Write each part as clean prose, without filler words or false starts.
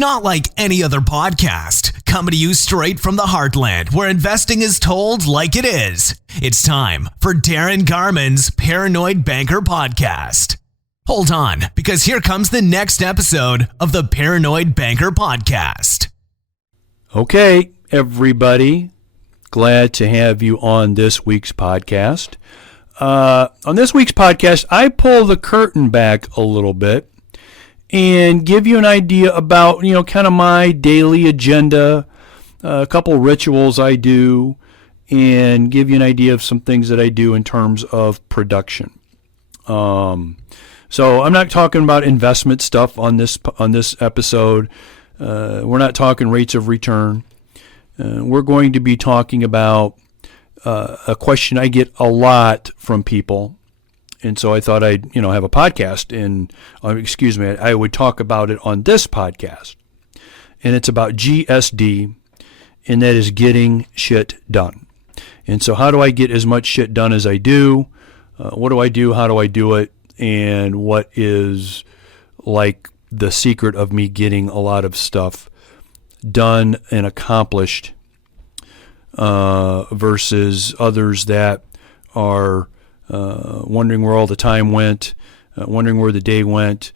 not like any other podcast, coming to you straight from the heartland where investing is told like it is. It's time for Darin Garman's Paranoid Banker Podcast. Hold on, because here comes the next episode of the Paranoid Banker Podcast. Okay, everybody. Glad to have you on this week's podcast. On this week's podcast, I pull the curtain back a little bit and give you an idea about, kind of my daily agenda, a couple rituals I do, and give you an idea of some things that I do in terms of production. So I'm not talking about investment stuff on this episode. We're not talking rates of return. We're going to be talking about a question I get a lot from people. And so I thought I'd, have a podcast and, I would talk about it on this podcast. And it's about GSD, and that is getting shit done. And so how do I get as much shit done as I do? What do I do? How do I do it? And what is like the secret of me getting a lot of stuff done and accomplished versus others that are wondering where all the time went, wondering where the day went,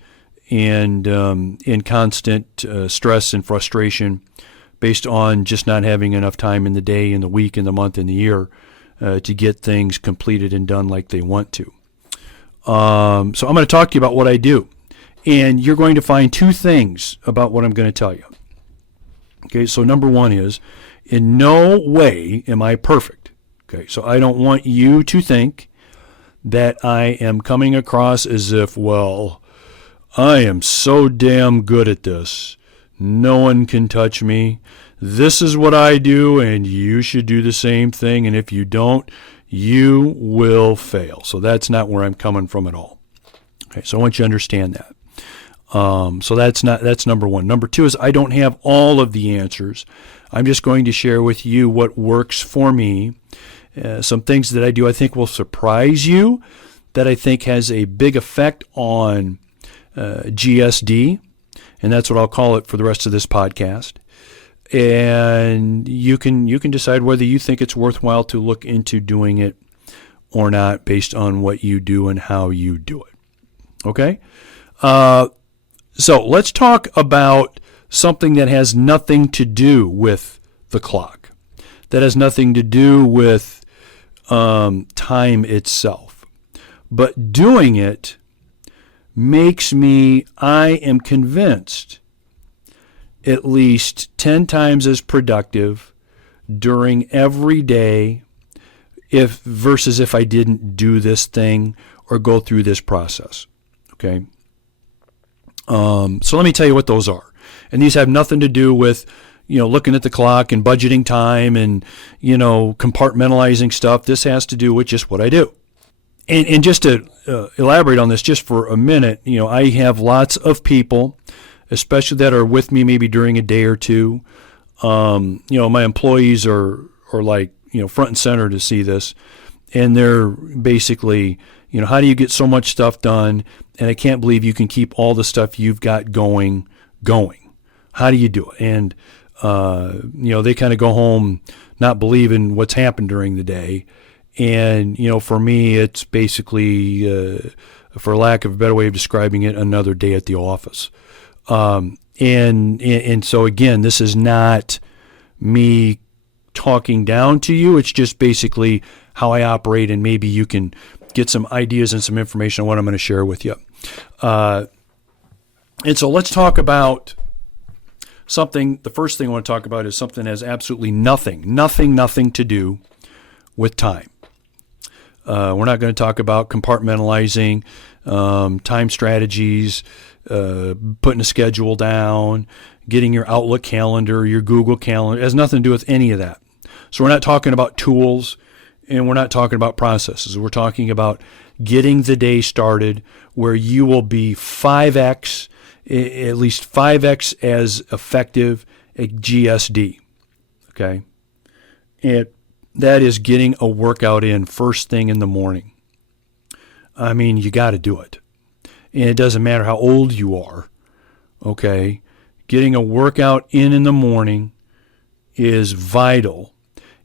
and in constant stress and frustration based on just not having enough time in the day, in the week, in the month, in the year to get things completed and done like they want to. So I'm going to talk to you about what I do. And you're going to find two things about what I'm going to tell you. Okay, so number one is, in no way am I perfect. Okay, so I don't want you to think that I am coming across as if, well, I am so damn good at this. No one can touch me. This is what I do, and you should do the same thing. And if you don't, you will fail. So that's not where I'm coming from at all. Okay, so I want you to understand that. So that's number one. Number two is I don't have all of the answers. I'm just going to share with you what works for me. Some things that I do I think will surprise you, that I think has a big effect on GSD, and that's what I'll call it for the rest of this podcast. And you can decide whether you think it's worthwhile to look into doing it or not based on what you do and how you do it. Okay? So let's talk about something that has nothing to do with the clock, that has nothing to do with time itself. But doing it makes me, I am convinced, at least 10 times as productive during every day versus if I didn't do this thing or go through this process. Okay? So let me tell you what those are. And these have nothing to do with, looking at the clock and budgeting time and, compartmentalizing stuff. This has to do with just what I do. And just to elaborate on this just for a minute, I have lots of people, especially that are with me maybe during a day or two. My employees are like, front and center to see this. And they're basically, how do you get so much stuff done? And I can't believe you can keep all the stuff you've got going. How do you do it? And, they kind of go home not believing what's happened during the day. And, for me, it's basically, for lack of a better way of describing it, another day at the office. And so, again, this is not me talking down to you. It's just basically how I operate, and maybe you can get some ideas and some information on what I'm going to share with you. And so let's talk about something. The first thing I want to talk about is something that has absolutely nothing to do with time. We're not going to talk about compartmentalizing, time strategies, putting a schedule down, getting your Outlook calendar, your Google calendar. It has nothing to do with any of that. So we're not talking about tools, and we're not talking about processes. We're talking about getting the day started where you will be 5x, at least 5x as effective at GSD. Okay? And that is getting a workout in first thing in the morning. I mean, you got to do it. And it doesn't matter how old you are. Okay? getting a workout in the morning is vital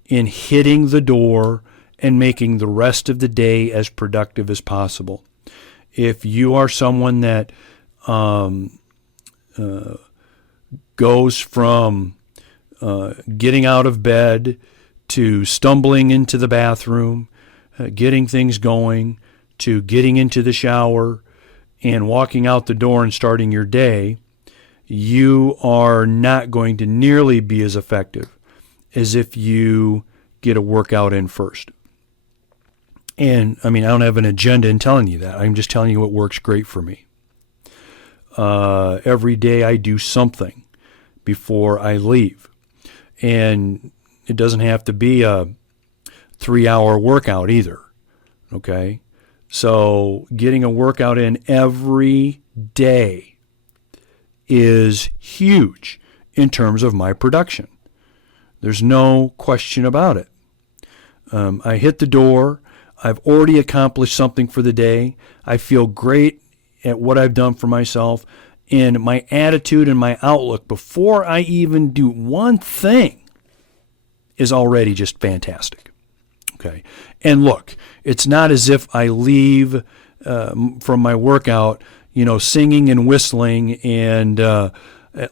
in hitting the door and making the rest of the day as productive as possible. If you are someone that goes from getting out of bed to stumbling into the bathroom, getting things going, to getting into the shower and walking out the door and starting your day, you are not going to nearly be as effective as if you get a workout in first. And I mean, I don't have an agenda in telling you that. I'm just telling you what works great for me. Every day I do something before I leave. And it doesn't have to be a 3-hour workout either. Okay? So getting a workout in every day is huge in terms of my production. There's no question about it. I hit the door. I've already accomplished something for the day. I feel great at what I've done for myself. And my attitude and my outlook before I even do one thing is already just fantastic. Okay. And look, it's not as if I leave from my workout, singing and whistling and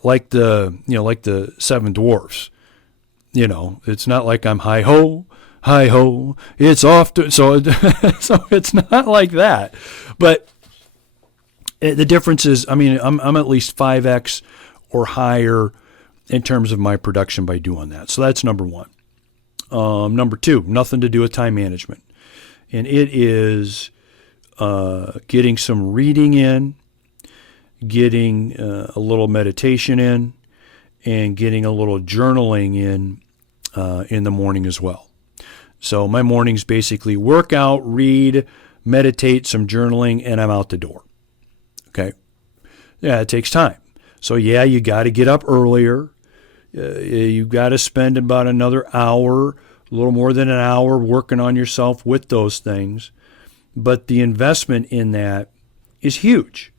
like the Seven Dwarfs. It's not like I'm hi ho, it's off to, so it's not like that. But the difference is, I'm at least 5x or higher in terms of my production by doing that. So that's number one. Number two, nothing to do with time management. And it is getting some reading in, getting a little meditation in, and getting a little journaling in the morning as well. So my mornings basically workout, read, meditate, some journaling, and I'm out the door. Okay. Yeah, it takes time. So yeah, you got to get up earlier. You've got to spend about another hour, a little more than an hour working on yourself with those things. But the investment in that is huge.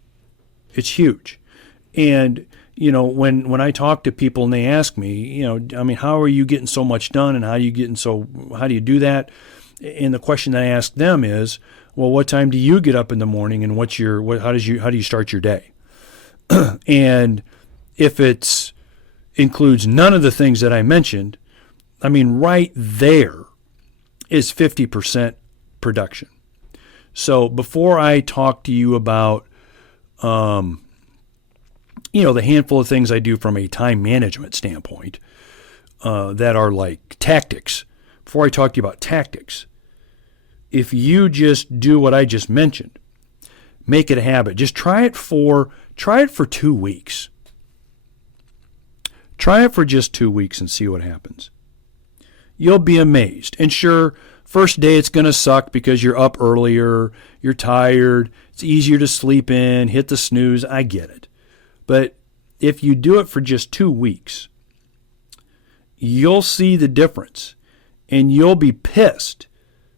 It's huge. And, when I talk to people and they ask me, how are you getting so much done and how do you do that? And the question that I ask them is, well, what time do you get up in the morning and how do you start your day? And if it includes none of the things that I mentioned, right there is 50% production. So before I talk to you about, the handful of things I do from a time management standpoint that are like tactics, before I talk to you about tactics, if you just do what I just mentioned, make it a habit. Just try it for 2 weeks. Try it for just 2 weeks and see what happens. You'll be amazed. And sure, first day it's going to suck because you're up earlier, you're tired, it's easier to sleep in, hit the snooze. I get it. But if you do it for just 2 weeks, you'll see the difference. And you'll be pissed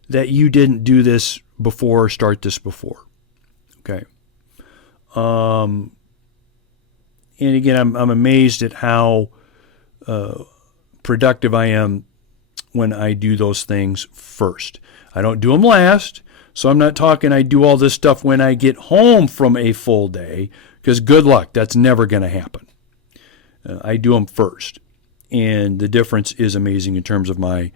that you didn't do this before or start this before. Okay. And again, I'm amazed at how productive I am when I do those things first. I don't do them last, so I'm not talking I do all this stuff when I get home from a full day, because good luck, that's never going to happen. I do them first, and the difference is amazing in terms of my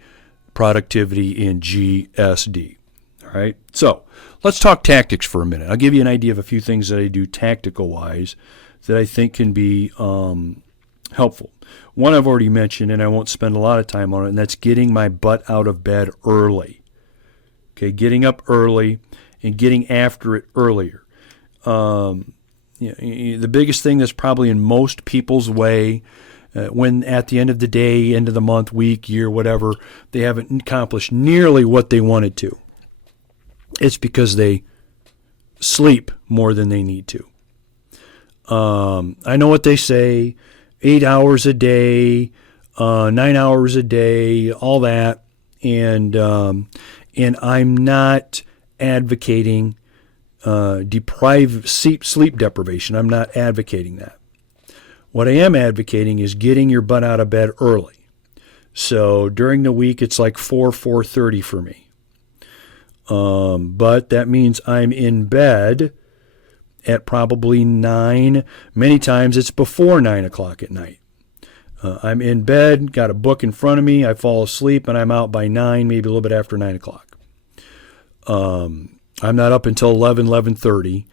productivity in GSD. All right, so let's talk tactics for a minute. I'll give you an idea of a few things that I do tactical-wise that I think can be helpful. One I've already mentioned, and I won't spend a lot of time on it, and that's getting my butt out of bed early. Okay, getting up early and getting after it earlier. The biggest thing that's probably in most people's way when at the end of the day, end of the month, week, year, whatever, they haven't accomplished nearly what they wanted to. It's because they sleep more than they need to. I know what they say, 8 hours a day, 9 hours a day, all that. And I'm not advocating sleep deprivation. I'm not advocating that. What I am advocating is getting your butt out of bed early. So during the week, it's like 4:30 for me. But that means I'm in bed at probably 9. Many times it's before 9 o'clock at night. I'm in bed, got a book in front of me, I fall asleep, and I'm out by 9, maybe a little bit after 9 o'clock. I'm not up until 11:30,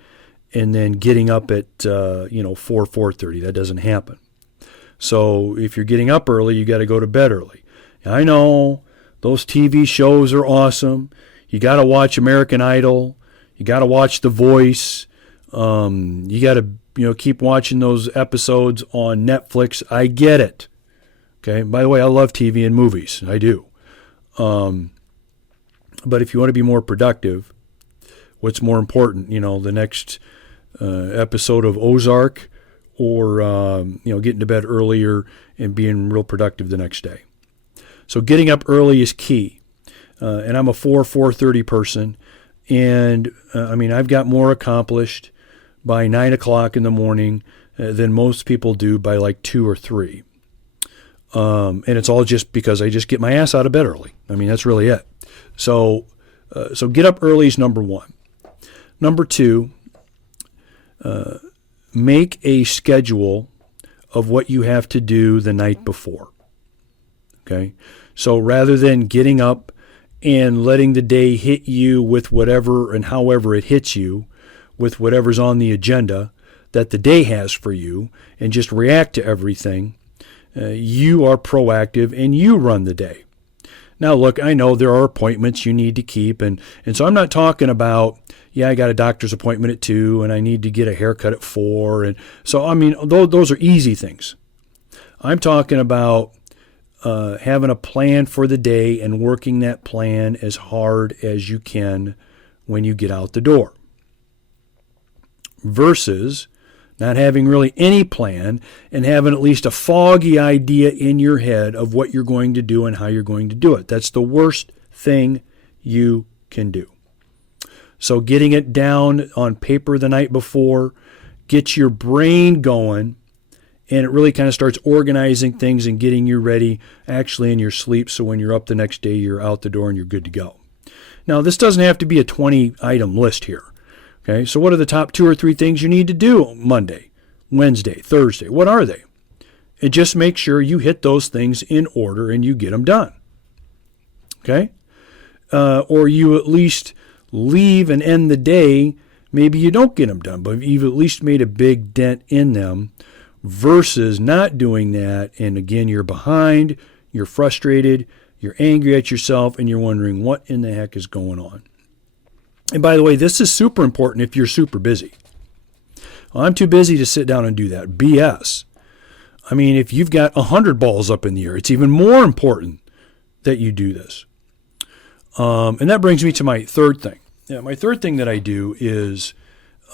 and then getting up at 4:30. That doesn't happen. So if you're getting up early, you got to go to bed early. I know those TV shows are awesome. You got to watch American Idol. You got to watch The Voice. You got to keep watching those episodes on Netflix. I get it. Okay. By the way, I love TV and movies. I do. But if you want to be more productive, what's more important? The next episode of Ozark, or getting to bed earlier and being real productive the next day. So getting up early is key. And I'm a 4:30 person, and I've got more accomplished by 9 o'clock in the morning than most people do by like 2 or 3. And it's all just because I just get my ass out of bed early. That's really it. So get up early is number one. Number two, make a schedule of what you have to do the night before. Okay? So rather than getting up and letting the day hit you with whatever and however it hits you, with whatever's on the agenda that the day has for you, and just react to everything, you are proactive and you run the day. Now, look, I know there are appointments you need to keep, and so I'm not talking about, I got a doctor's appointment at 2, and I need to get a haircut at 4, and so, those are easy things. I'm talking about having a plan for the day and working that plan as hard as you can when you get out the door, versus not having really any plan and having at least a foggy idea in your head of what you're going to do and how you're going to do it. That's the worst thing you can do. So getting it down on paper the night before gets your brain going, and it really kind of starts organizing things and getting you ready actually in your sleep, so when you're up the next day, you're out the door and you're good to go. Now, this doesn't have to be a 20-item list here. Okay, so what are the top 2 or 3 things you need to do Monday, Wednesday, Thursday? What are they? And just make sure you hit those things in order and you get them done. Okay? Or you at least leave and end the day, maybe you don't get them done, but you've at least made a big dent in them, versus not doing that, and again, you're behind, you're frustrated, you're angry at yourself, and you're wondering what in the heck is going on. And by the way, this is super important if you're super busy. Well, I'm too busy to sit down and do that. BS. If you've got 100 balls up in the air, it's even more important that you do this. And that brings me to my third thing. My third thing that I do is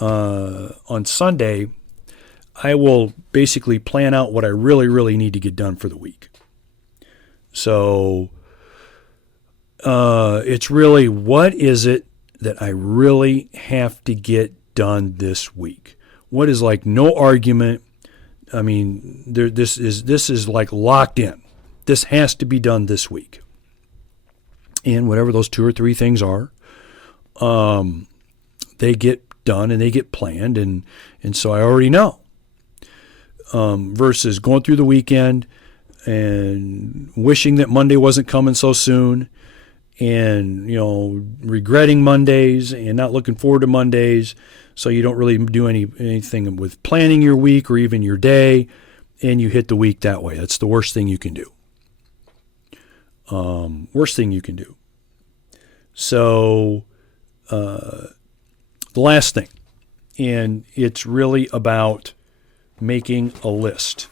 on Sunday, I will basically plan out what I really, really need to get done for the week. So it's really, what is it that I really have to get done this week? What is like no argument? This is like locked in. This has to be done this week. And whatever those 2 or 3 things are, they get done and they get planned, and so I already know. Versus going through the weekend and wishing that Monday wasn't coming so soon, and regretting Mondays and not looking forward to Mondays, so you don't really do anything with planning your week or even your day, and you hit the week that way. That's the worst thing you can do. Worst thing you can do. So the last thing, and it's really about making a list.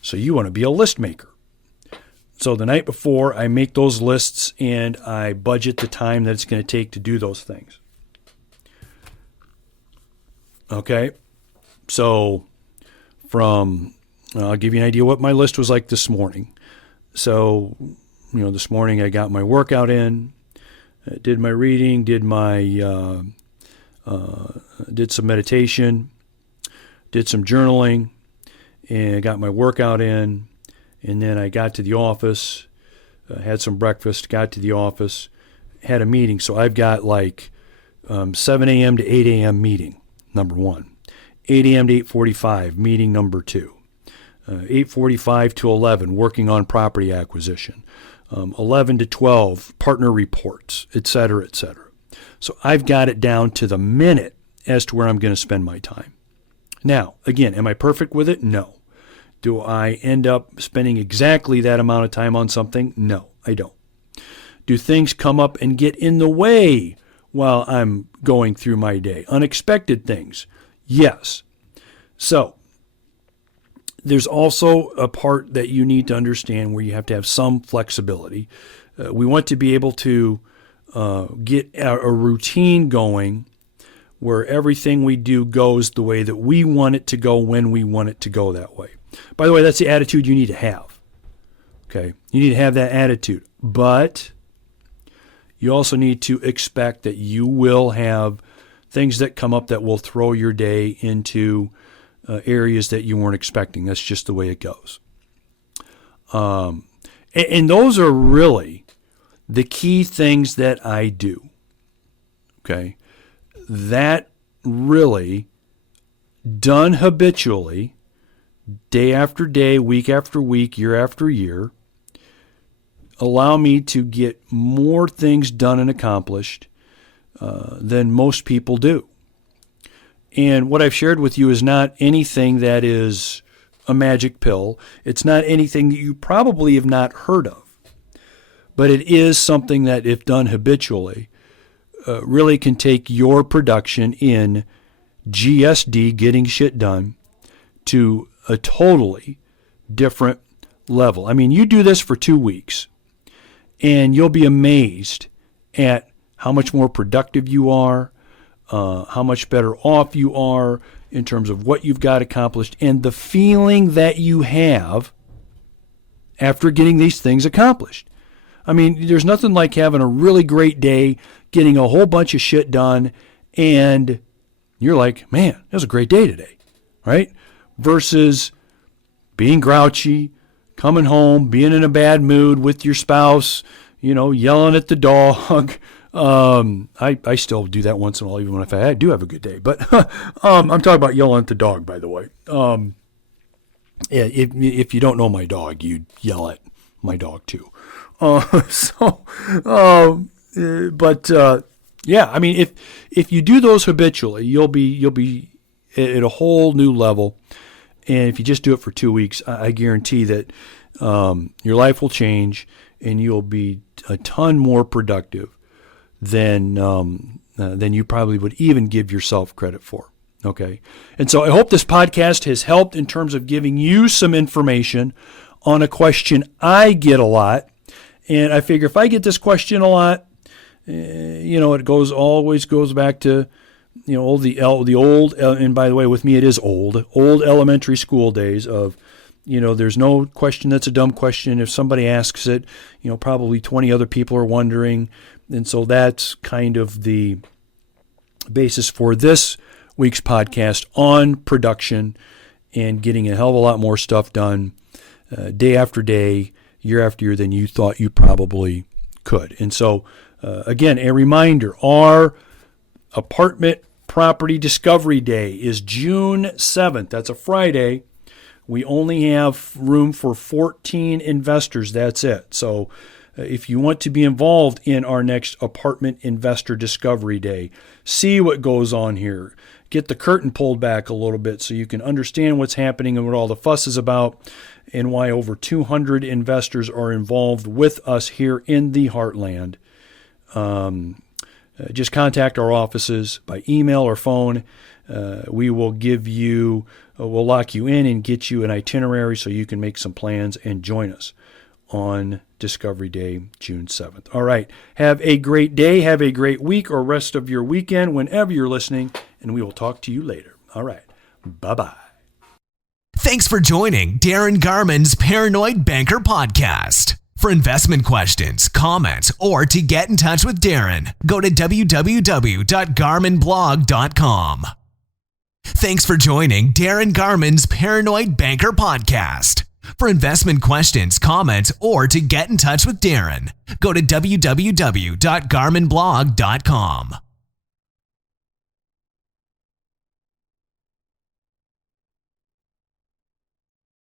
So you want to be a list maker. So the night before, I make those lists and I budget the time that it's going to take to do those things. Okay? So I'll give you an idea what my list was like this morning. So, this morning I got my workout in, did my reading, did some meditation, did some journaling, and I got my workout in, and then I got to the office, had some breakfast, got to the office, had a meeting. So I've got like 7 a.m. to 8 a.m. meeting, number one. 8 a.m. to 8:45, meeting number two. 8:45 to 11, working on property acquisition. 11 to 12, partner reports, et cetera, et cetera. So I've got it down to the minute as to where I'm going to spend my time. Now, again, am I perfect with it? No. Do I end up spending exactly that amount of time on something? No, I don't. Do things come up and get in the way while I'm going through my day? Unexpected things? Yes. So, there's also a part that you need to understand where you have to have some flexibility. We want to be able to get a routine going where everything we do goes the way that we want it to go when we want it to go that way. By the way, that's the attitude you need to have. Okay? You need to have that attitude. But you also need to expect that you will have things that come up that will throw your day into areas that you weren't expecting. That's just the way it goes. And those are really the key things that I do. Okay? That really, done habitually, day after day, week after week, year after year, allow me to get more things done and accomplished than most people do. And what I've shared with you is not anything that is a magic pill. It's not anything that you probably have not heard of. But it is something that, if done habitually, really can take your production in GSD, getting shit done, to a totally different level. I mean, you do this for 2 weeks, and you'll be amazed at how much more productive you are, how much better off you are in terms of what you've got accomplished, and the feeling that you have after getting these things accomplished. I mean, there's nothing like having a really great day, getting a whole bunch of shit done, and you're like, man, that was a great day today, right? Versus being grouchy, coming home, being in a bad mood with your spouse, yelling at the dog. I still do that once in a while, even if I do have a good day. But I'm talking about yelling at the dog, by the way. If you don't know my dog, you'd yell at my dog too. Yeah, I mean, if you do those habitually, you'll be at a whole new level. And if you just do it for 2 weeks, I guarantee that your life will change, and you'll be a ton more productive than you probably would even give yourself credit for. Okay, and so I hope this podcast has helped in terms of giving you some information on a question I get a lot. And I figure if I get this question a lot, it always goes back to, the old, and by the way, with me it is old elementary school days of, there's no question that's a dumb question. If somebody asks it, probably 20 other people are wondering. And so that's kind of the basis for this week's podcast on production and getting a hell of a lot more stuff done day after day, year after year than you thought you probably could. And so, again, a reminder, our apartment property discovery day is June 7th. That's a Friday. We only have room for 14 investors. That's it. So if you want to be involved in our next apartment investor discovery day, see what goes on here. Get the curtain pulled back a little bit so you can understand what's happening and what all the fuss is about, and why over 200 investors are involved with us here in the Heartland. Just contact our offices by email or phone. We will we'll lock you in and get you an itinerary so you can make some plans and join us on Discovery Day, June 7th. All right. Have a great day. Have a great week or rest of your weekend whenever you're listening, and we will talk to you later. All right. Bye-bye. Thanks for joining Darin Garman's Paranoid Banker Podcast. For investment questions, comments, or to get in touch with Darin, go to www.garmanblog.com. Thanks for joining Darin Garman's Paranoid Banker Podcast. For investment questions, comments, or to get in touch with Darin, go to www.garmanblog.com.